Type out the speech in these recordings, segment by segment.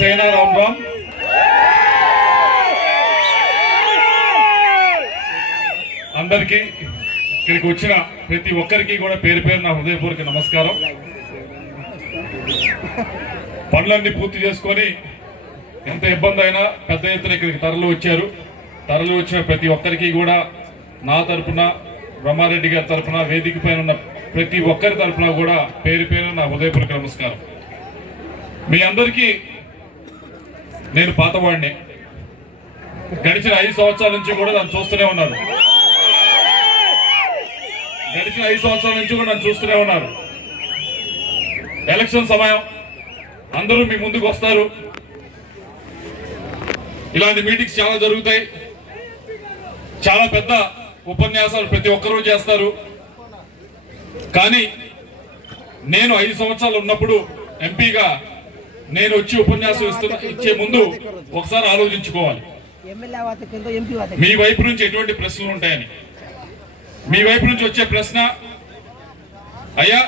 సేనా రామ్ రామ్ అందరికీ ఇక్కడికి వచ్చిన ప్రతి ఒక్కరికి కూడా పేరు పేరు నా హృదయపూర్వక నమస్కారం. పనులన్నీ పూర్తి చేసుకొని ఎంత ఇబ్బంది అయినా పెద్ద ఎత్తున ఇక్కడికి తరలి వచ్చారు. తరలి వచ్చిన ప్రతి ఒక్కరికి కూడా నా తరపున బ్రహ్మారెడ్డి గారి తరఫున వేదిక పైన ఉన్న ప్రతి ఒక్కరి తరపున కూడా పేరు పేరు నా హృదయపూర్వక నమస్కారం. మీ అందరికీ నేను పాతవాడిని. గడిచిన ఐదు సంవత్సరాల నుంచి కూడా నన్ను చూస్తూనే ఉన్నారు. గడిచిన ఐదు సంవత్సరాల నుంచి కూడా నన్ను చూస్తూనే ఉన్నారు. ఎలక్షన్ సమయం. అందరూ మీ ముందుకు వస్తారు. ఇలాంటి మీటింగ్స్ చాలా జరుగుతాయి. చాలా పెద్ద ఉపన్యాసాలు ప్రతి ఒక్కరూ చేస్తారు. కానీ నేను ఐదు సంవత్సరాలు ఉన్నప్పుడు ఎంపీగా నేను వచ్చి ఉపన్యాసం ఇస్తున్న ఇచ్చే ముందు ఒకసారి ఆలోచించుకోవాలి. మీ వైపు నుంచి ఎటువంటి ప్రశ్నలు ఉంటాయని. మీ వైపు నుంచి వచ్చే ప్రశ్న అయ్యా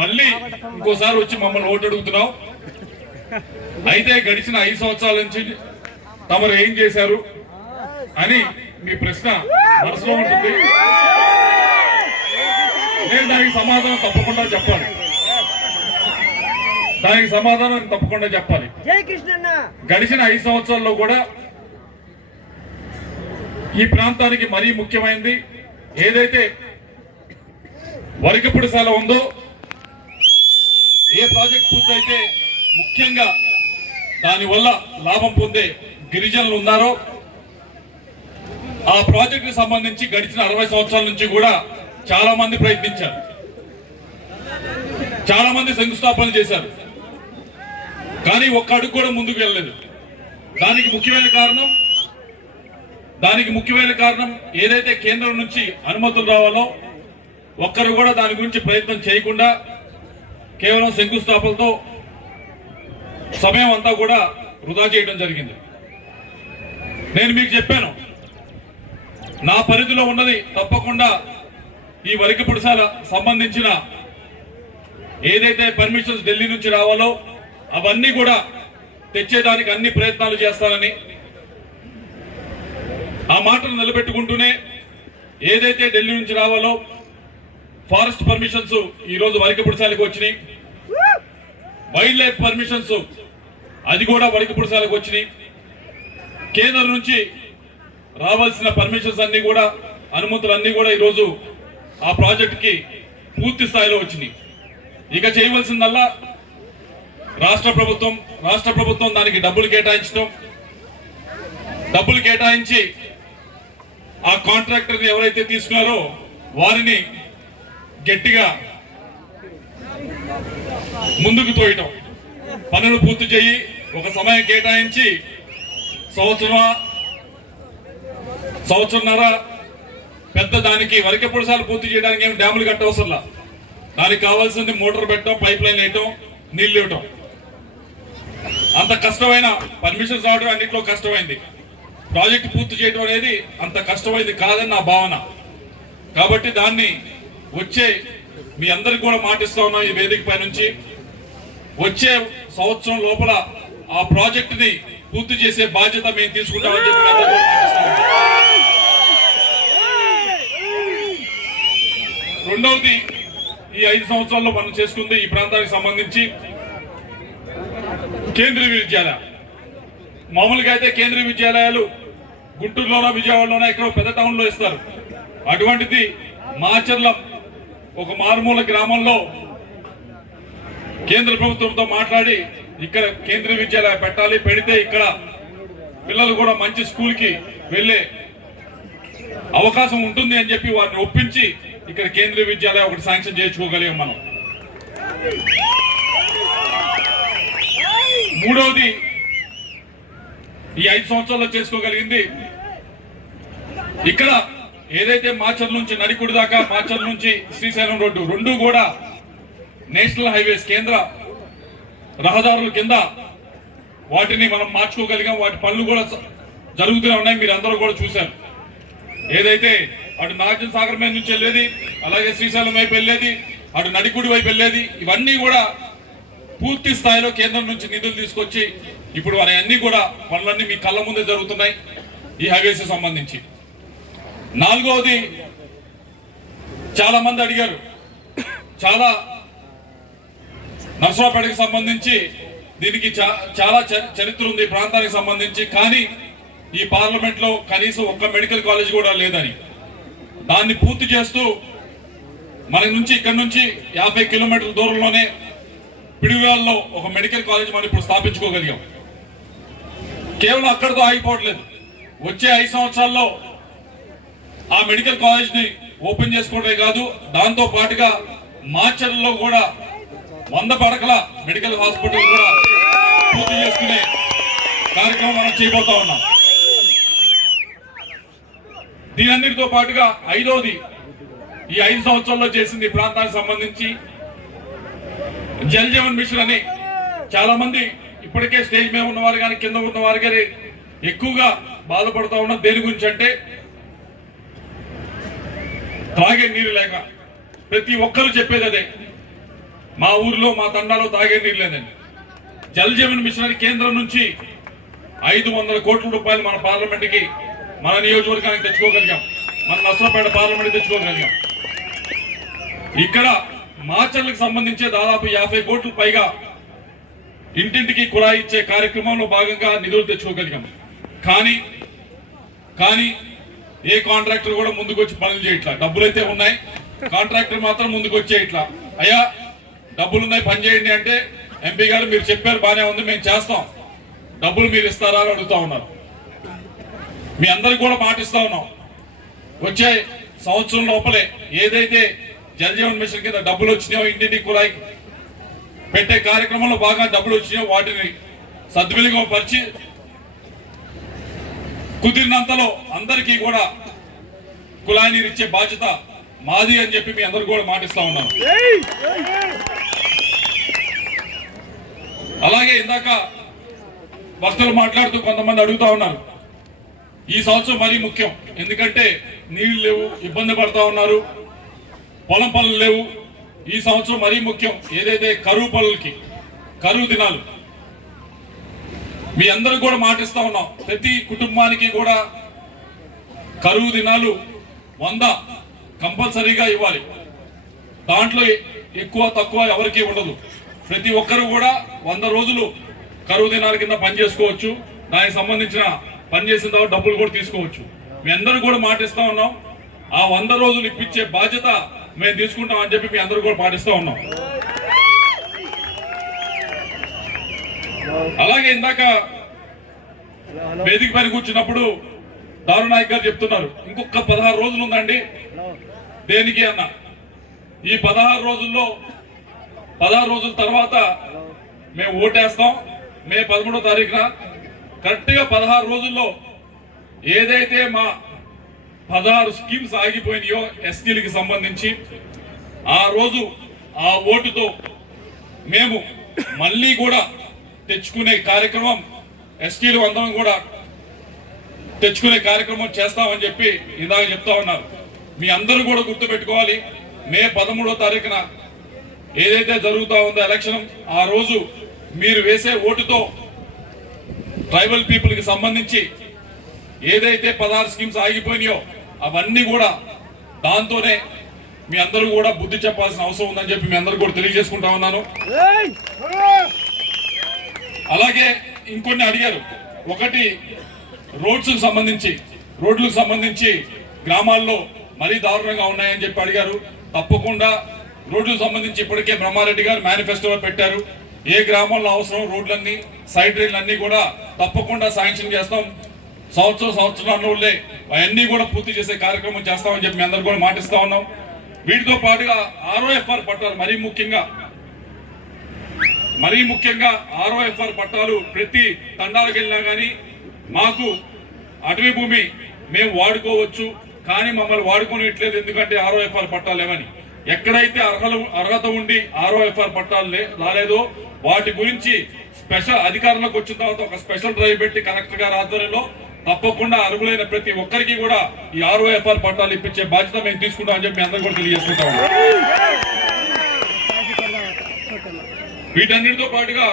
మళ్ళీ ఇంకోసారి వచ్చి మమ్మల్ని ఓటు అడుగుతున్నావు. అయితే గడిచిన ఐదు సంవత్సరాల నుంచి తమరు ఏం చేశారు అని మీ ప్రశ్న మనసులో ఉంటుంది. నేను దానికి సమాధానం తప్పకుండా చెప్పాలి. దానికి సమాధానం తప్పకుండా చెప్పాలి. గడిచిన ఐదు సంవత్సరాల్లో కూడా ఈ ప్రాంతానికి మరీ ముఖ్యమైనది ఏదైతే వరికపుడి శాల ఉందో ఏ ప్రాజెక్ట్ పూర్తయితే ముఖ్యంగా దానివల్ల లాభం పొందే గిరిజనులు ఉన్నారో ఆ ప్రాజెక్టుకి సంబంధించి గడిచిన అరవై సంవత్సరాల నుంచి కూడా చాలా మంది ప్రయత్నించారు. చాలా మంది శంకుస్థాపన చేశారు. కానీ ఒక్క అడుగు కూడా ముందుకు వెళ్ళలేదు. దానికి ముఖ్యమైన కారణం దానికి ముఖ్యమైన కారణం ఏదైతే కేంద్రం నుంచి అనుమతులు రావాలో ఒక్కరు కూడా దాని గురించి ప్రయత్నం చేయకుండా కేవలం శంకుస్థాపనతో సమయం అంతా కూడా వృధా చేయడం జరిగింది. నేను మీకు చెప్పాను నా పరిధిలో ఉన్నది తప్పకుండా ఈ వరికి పుడిసాల సంబంధించిన ఏదైతే పర్మిషన్స్ ఢిల్లీ నుంచి రావాలో అవన్నీ కూడా తెచ్చేదానికి అన్ని ప్రయత్నాలు చేస్తానని ఆ మాటను నిలబెట్టుకుంటూనే ఏదైతే ఢిల్లీ నుంచి రావాలో ఫారెస్ట్ పర్మిషన్స్ ఈరోజు వరికపుడిశాలకు వచ్చినాయి. వైల్డ్ లైఫ్ పర్మిషన్స్ అది కూడా వరికపుడిశాలకు వచ్చినాయి. కేంద్రం నుంచి రావాల్సిన పర్మిషన్స్ అన్ని కూడా అనుమతులు అన్ని కూడా ఈరోజు ఆ ప్రాజెక్టుకి పూర్తి స్థాయిలో వచ్చినాయి. ఇక చేయవలసిందల్లా రాష్ట్ర ప్రభుత్వం రాష్ట్ర ప్రభుత్వం దానికి డబ్బులు కేటాయించడం డబ్బులు కేటాయించి ఆ కాంట్రాక్టర్ ఎవరైతే తీసుకున్నారో వారిని గట్టిగా ముందుకు తోయటం. పనులు పూర్తి చేయి ఒక సమయం కేటాయించి సంవత్సరం సంవత్సరంన్నర పెద్ద దానికి వరకే పొడిసాలు పూర్తి చేయడానికి ఏమి డ్యాములు కట్టవసరంలా. దానికి కావాల్సింది మోటార్ పెట్టడం పైప్ లైన్ వేయటం నీళ్ళు ఇవ్వటం. అంత కష్టమైన పర్మిషన్స్ రావడం అన్నింటిలో కష్టమైంది. ప్రాజెక్ట్ పూర్తి చేయడం అనేది అంత కష్టమైంది కాదని నా భావన. కాబట్టి దాన్ని వచ్చే మీ అందరికి కూడా మాటిస్తా ఉన్నాం ఈ వేదిక పై నుంచి. వచ్చే సంవత్సరం లోపల ఆ ప్రాజెక్టుని పూర్తి చేసే బాధ్యత మేము తీసుకుంటామని చెప్పి రెండవది ఈ ఐదు సంవత్సరాల్లో మనం చేసుకుంది ఈ ప్రాంతానికి సంబంధించి కేంద్రీయ విద్యాలయ మామూలుగా అయితే కేంద్రీయ విద్యాలయాలు గుంటూరులోనో విజయవాడలోనో ఎక్కడో పెద్ద టౌన్లో ఇస్తారు. అటువంటిది మాచర్ల ఒక మారుమూల గ్రామంలో కేంద్ర ప్రభుత్వంతో మాట్లాడి ఇక్కడ కేంద్రీయ విద్యాలయం పెట్టాలి పెడితే ఇక్కడ పిల్లలు కూడా మంచి స్కూల్కి వెళ్ళే అవకాశం ఉంటుంది అని చెప్పి వారిని ఒప్పించి ఇక్కడ కేంద్రీయ విద్యాలయం ఒకటి శాంక్షన్ చేయించుకోగలిగాం మనం. మూడవది ఈ ఐదు సంవత్సరాల్లో చేసుకోగలిగింది. ఇక్కడ ఏదైతే మాచర్ నుంచి నడికుడి దాకా మాచర్ నుంచి శ్రీశైలం రోడ్డు రెండు కూడా నేషనల్ హైవేస్ కేంద్ర రహదారుల కింద వాటిని మనం మార్చుకోగలిగాం. వాటి పనులు కూడా జరుగుతూనే ఉన్నాయి. మీరు అందరూ కూడా చూశారు. ఏదైతే అటు నాగార్జున సాగర్ మీద నుంచి వెళ్ళేది అలాగే శ్రీశైలం వైపు వెళ్ళేది అటు నడికుడి వైపు వెళ్ళేది ఇవన్నీ కూడా పూర్తి స్థాయిలో కేంద్రం నుంచి నిధులు తీసుకొచ్చి ఇప్పుడు వారి అన్ని కూడా పనులన్నీ మీ కళ్ళ ముందే జరుగుతున్నాయి ఈ హైవేస్ సంబంధించి. నాలుగవది చాలా మంది అడిగారు. చాలా నర్సరాపేటకి సంబంధించి దీనికి చా- చాలా చరిత్ర ఉంది ఈ ప్రాంతానికి సంబంధించి కానీ ఈ పార్లమెంట్లో కనీసం ఒక్క మెడికల్ కాలేజ్ కూడా లేదని. దాన్ని పూర్తి చేస్తూ మన నుంచి ఇక్కడ నుంచి యాభై కిలోమీటర్ల దూరంలోనే పిడివేల్లో ఒక మెడికల్ కాలేజ్ మనం ఇప్పుడు స్థాపించుకోగలిగాం. కేవలం అక్కడితో ఆగిపోవట్లేదు. వచ్చే ఐదు సంవత్సరాల్లో ఆ మెడికల్ కాలేజ్ని ఓపెన్ చేసుకోవడమే కాదు దాంతో పాటుగా మాచర్లో కూడా వంద పడకల మెడికల్ హాస్పిటల్ కూడా పూర్తి చేసుకునే కార్యక్రమం మనం చేయబోతా ఉన్నాం. దీనందరితో పాటుగా ఐదోది ఈ ఐదు సంవత్సరాల్లో చేసింది ఈ ప్రాంతానికి సంబంధించి జల్ జీవన్ మిషన్ అని చాలా మంది ఇప్పటికే స్టేజ్ మీద ఉన్నవారు కానీ కింద ఉన్నవారు కానీ ఎక్కువగా బాధపడుతూ ఉన్న దేని గురించి అంటే తాగే నీరు లేక. ప్రతి ఒక్కరు చెప్పేది అదే. మా ఊర్లో మా తండాలో తాగే నీరు లేదండి. జల్ జీవన్ మిషన్ అని కేంద్రం నుంచి ఐదు వందల కోట్ల రూపాయలు మన పార్లమెంట్కి మన నియోజకవర్గానికి తెచ్చుకోగలిగాం. మన నర్సరాపేట పార్లమెంట్ తెచ్చుకోగలిగాం. ఇక్కడ మాచర్లకు సంబంధించే దాదాపు యాభై కోట్లు పైగా ఇంటింటికి కుళాయి ఇచ్చే కార్యక్రమంలో భాగంగా నిధులు తెచ్చుకోగలిగాం. కానీ కానీ ఏ కాంట్రాక్టర్ కూడా ముందుకు వచ్చి పనులు చేయట్లా? డబ్బులైతే ఉన్నాయి. కాంట్రాక్టర్ మాత్రం ముందుకు ఇట్లా. అయ్యా డబ్బులు ఉన్నాయి పని చేయండి అంటే ఎంపీ గారు మీరు చెప్పారు బానే ఉంది మేము చేస్తాం. డబ్బులు మీరు ఇస్తారా అని అడుగుతా ఉన్నారు. మీ అందరికి కూడా మాటిస్తా ఉన్నాం. వచ్చే సంవత్సరం లోపలే ఏదైతే జలజీవన్ మిషన్ కింద డబ్బులు వచ్చినాయో ఇంటింటి కులాయి పెట్టే కార్యక్రమంలో బాగా డబ్బులు వచ్చినాయో వాటిని సద్వినియోగపరిచి కుదిరినంతలో అందరికీ కూడా కులాయి నీరు ఇచ్చే బాధ్యత మాది అని చెప్పి మీ అందరు కూడా మాటిస్తా ఉన్నాను అలాగే ఇందాక భక్తులు మాట్లాడుతూ కొంతమంది అడుగుతా ఉన్నారు. ఈ సంవత్సరం మరీ ముఖ్యం. ఎందుకంటే నీళ్ళు లేవు ఇబ్బంది పడతా ఉన్నారు. పొలం పనులు లేవు. ఈ సంవత్సరం మరీ ముఖ్యం ఏదైతే కరువు పనులకి కరువు దినాలు. మీ అందరూ కూడా మాటిస్తా ఉన్నాం. ప్రతి కుటుంబానికి కూడా కరువు దినాలు వంద కంపల్సరీగా ఇవ్వాలి. దాంట్లో ఎక్కువ తక్కువ ఎవరికీ ఉండదు. ప్రతి ఒక్కరు కూడా వంద రోజులు కరువు దినాల కింద పని చేసుకోవచ్చు. దానికి సంబంధించిన పని చేసిన తర్వాత డబ్బులు కూడా తీసుకోవచ్చు. మీ అందరూ కూడా మాటిస్తా ఉన్నాం. ఆ వంద రోజులు ఇప్పించే బాధ్యత మేము తీసుకుంటాం అని చెప్పి మీ అందరూ కూడా పాటిస్తూ ఉన్నాం. అలాగే ఇందాక వేదిక పైన కూర్చున్నప్పుడు దారునాయక్ గారు చెప్తున్నారు ఇంకొక పదహారు రోజులు ఉందండి. దేనికి అన్న? ఈ పదహారు రోజుల్లో పదహారు రోజుల తర్వాత మేము ఓటేస్తాం మే పదమూడో తారీఖున. కరెక్ట్గా పదహారు రోజుల్లో ఏదైతే మా పదహారు స్కీమ్స్ ఆగిపోయినాయో ఎస్టీలకి సంబంధించి. ఆ రోజు ఆ ఓటుతో మేము మళ్ళీ కూడా తెచ్చుకునే కార్యక్రమం ఎస్టీలు అందరం కూడా తెచ్చుకునే కార్యక్రమం చేస్తామని చెప్పి ఇందాక చెప్తా ఉన్నారు. మీ అందరూ కూడా గుర్తుపెట్టుకోవాలి మే పదమూడో తారీఖున ఏదైతే జరుగుతూ ఉందో ఎలక్షన్ ఆ రోజు మీరు వేసే ఓటుతో ట్రైబల్ పీపుల్కి సంబంధించి ఏదైతే పదహారు స్కీమ్స్ ఆగిపోయినాయో అవన్నీ కూడా దాంతోనే మీ అందరూ కూడా బుద్ధి చెప్పాల్సిన అవసరం ఉందని చెప్పి మీ అందరూ కూడా తెలియజేసుకుంటా ఉన్నాను. అలాగే ఇంకొన్ని అడిగారు. ఒకటి రోడ్స్ సంబంధించి రోడ్లకు సంబంధించి గ్రామాల్లో మరీ దారుణంగా ఉన్నాయని చెప్పి అడిగారు. తప్పకుండా రోడ్లకు సంబంధించి ఇప్పటికే బ్రహ్మారెడ్డి గారు మేనిఫెస్టోలో పెట్టారు. ఏ గ్రామంలో అవసరం రోడ్లన్నీ సైడ్ రైళ్ళు అన్ని కూడా తప్పకుండా శాంక్షన్ చేస్తాం. సంవత్సరం సంవత్సరాల్లోనే అవన్నీ కూడా పూర్తి చేసే కార్యక్రమం చేస్తామని చెప్పి మీ అందరు కూడా మాటిస్తా ఉన్నాం. వీటితో పాటుగా ఆర్ఓఎఫ్ఆర్ పట్టాలు మరీ ముఖ్యంగా మరీ ముఖ్యంగా ఆర్ఓఎఫ్ఆర్ పట్టాలు ప్రతి తండాలకు వెళ్ళినా కానీ మాకు అటవీ భూమి మేము వాడుకోవచ్చు కానీ మమ్మల్ని వాడుకోనిట్లేదు ఎందుకంటే ఆర్ఓఎఫ్ఆర్ పట్టాలు లేవని. ఎక్కడైతే అర్హత అర్హత ఉండి ఆర్ఓఎఫ్ఆర్ పట్టాలు రాలేదో వాటి గురించి స్పెషల్ అధికారంలోకి వచ్చిన తర్వాత ఒక స్పెషల్ డ్రైవ్ పెట్టి కలెక్టర్ గారి ఆధ్వర్యంలో తప్పకుండా అర్హులైన ప్రతి ఒక్కరికి కూడా ఈ ఆర్ఓఎఫ్ఆర్ పట్టాలు ఇప్పించే బాధ్యత మేము తీసుకుంటామని చెప్పి అందరూ కూడా తెలియజేసుకుంటాం వీటన్నిటితో పాటుగా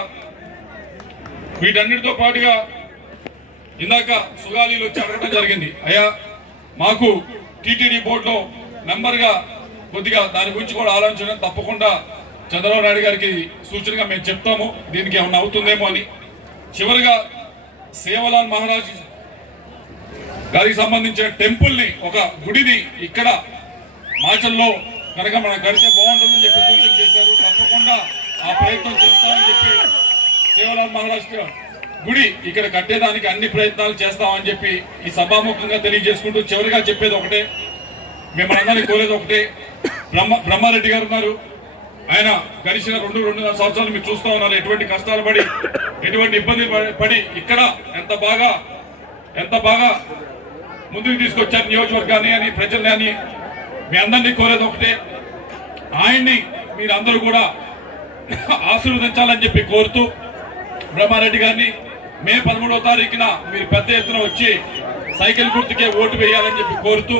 వీటన్నిటితో పాటుగా ఇందాక సుగాలీలు వచ్చి అడగడం జరిగింది. అయ్యా మాకు టీటీడీ బోర్డులో మెంబర్గా కొద్దిగా దాని గురించి కూడా ఆలోచించడం తప్పకుండా చంద్రబాబు నాయుడు గారికి సూచనగా మేము చెప్తాము. దీనికి ఏమన్నా అవుతుందేమో అని. చివరిగా సేవలాల్ మహారాజ్ గారికి సంబంధించిన టెంపుల్ని ఒక గుడిని ఇక్కడ మాచల్లో కనుక మనం కడితే బాగుంటుందని చెప్పి సూచన చేశారు. తప్పకుండా ఆ ప్రయత్నం చేస్తామని చెప్పి కేవలం మహారాష్ట్ర గుడి ఇక్కడ కట్టేదానికి అన్ని ప్రయత్నాలు చేస్తామని చెప్పి ఈ సభాముఖంగా తెలియజేసుకుంటూ చివరిగా చెప్పేది ఒకటే. మిమ్మల్ని అందరినీ కోరేది ఒకటే. బ్రహ్మ బ్రహ్మారెడ్డి గారు ఉన్నారు. ఆయన గడిచిన రెండు రెండున్నర సంవత్సరాలు మీరు చూస్తూ ఉన్నారు. ఎటువంటి కష్టాలు పడి ఎటువంటి ఇబ్బంది పడి ఇక్కడ ఎంత బాగా ఎంత బాగా ముందుకు తీసుకొచ్చారు నియోజకవర్గాన్ని అని ప్రజల్ని అని. మీ అందరినీ కోరేది ఒకటే. ఆయన్ని మీరందరూ కూడా ఆశీర్వదించాలని చెప్పి కోరుతూ బ్రహ్మారెడ్డి గారిని మే పదమూడవ తారీఖున మీరు పెద్ద ఎత్తున వచ్చి సైకిల్ గుర్తుకే ఓటు వేయాలని చెప్పి కోరుతూ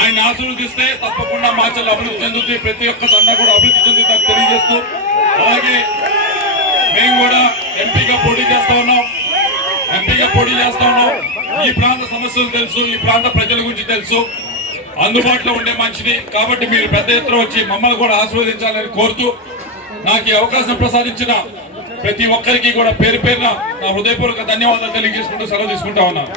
ఆయన ఆశీర్వదిస్తే తప్పకుండా మాచల్ అభివృద్ధి చెందుతుంది ప్రతి ఒక్క సన్న కూడా అభివృద్ధి చెందుతుందని తెలియజేస్తూ అలాగే మేము కూడా ఎంపీగా పోటీ చేస్తా ఉన్నాం. ఎంపీగా పోటీ చేస్తా ఉన్నాం. ఈ ప్రాంత సమస్యలు తెలుసు ఈ ప్రాంత ప్రజల గురించి తెలుసు. అందుబాటులో ఉండే మంచిది కాబట్టి మీరు పెద్ద ఎత్తున వచ్చి మమ్మల్ని కూడా ఆశీర్వదించాలని కోరుతూ నాకు ఈ అవకాశం ప్రసాదించిన ప్రతి ఒక్కరికి కూడా పేరు పేరున నా హృదయపూర్వక ధన్యవాదాలు తెలియజేసుకుంటూ సెలవు తీసుకుంటా ఉన్నాను.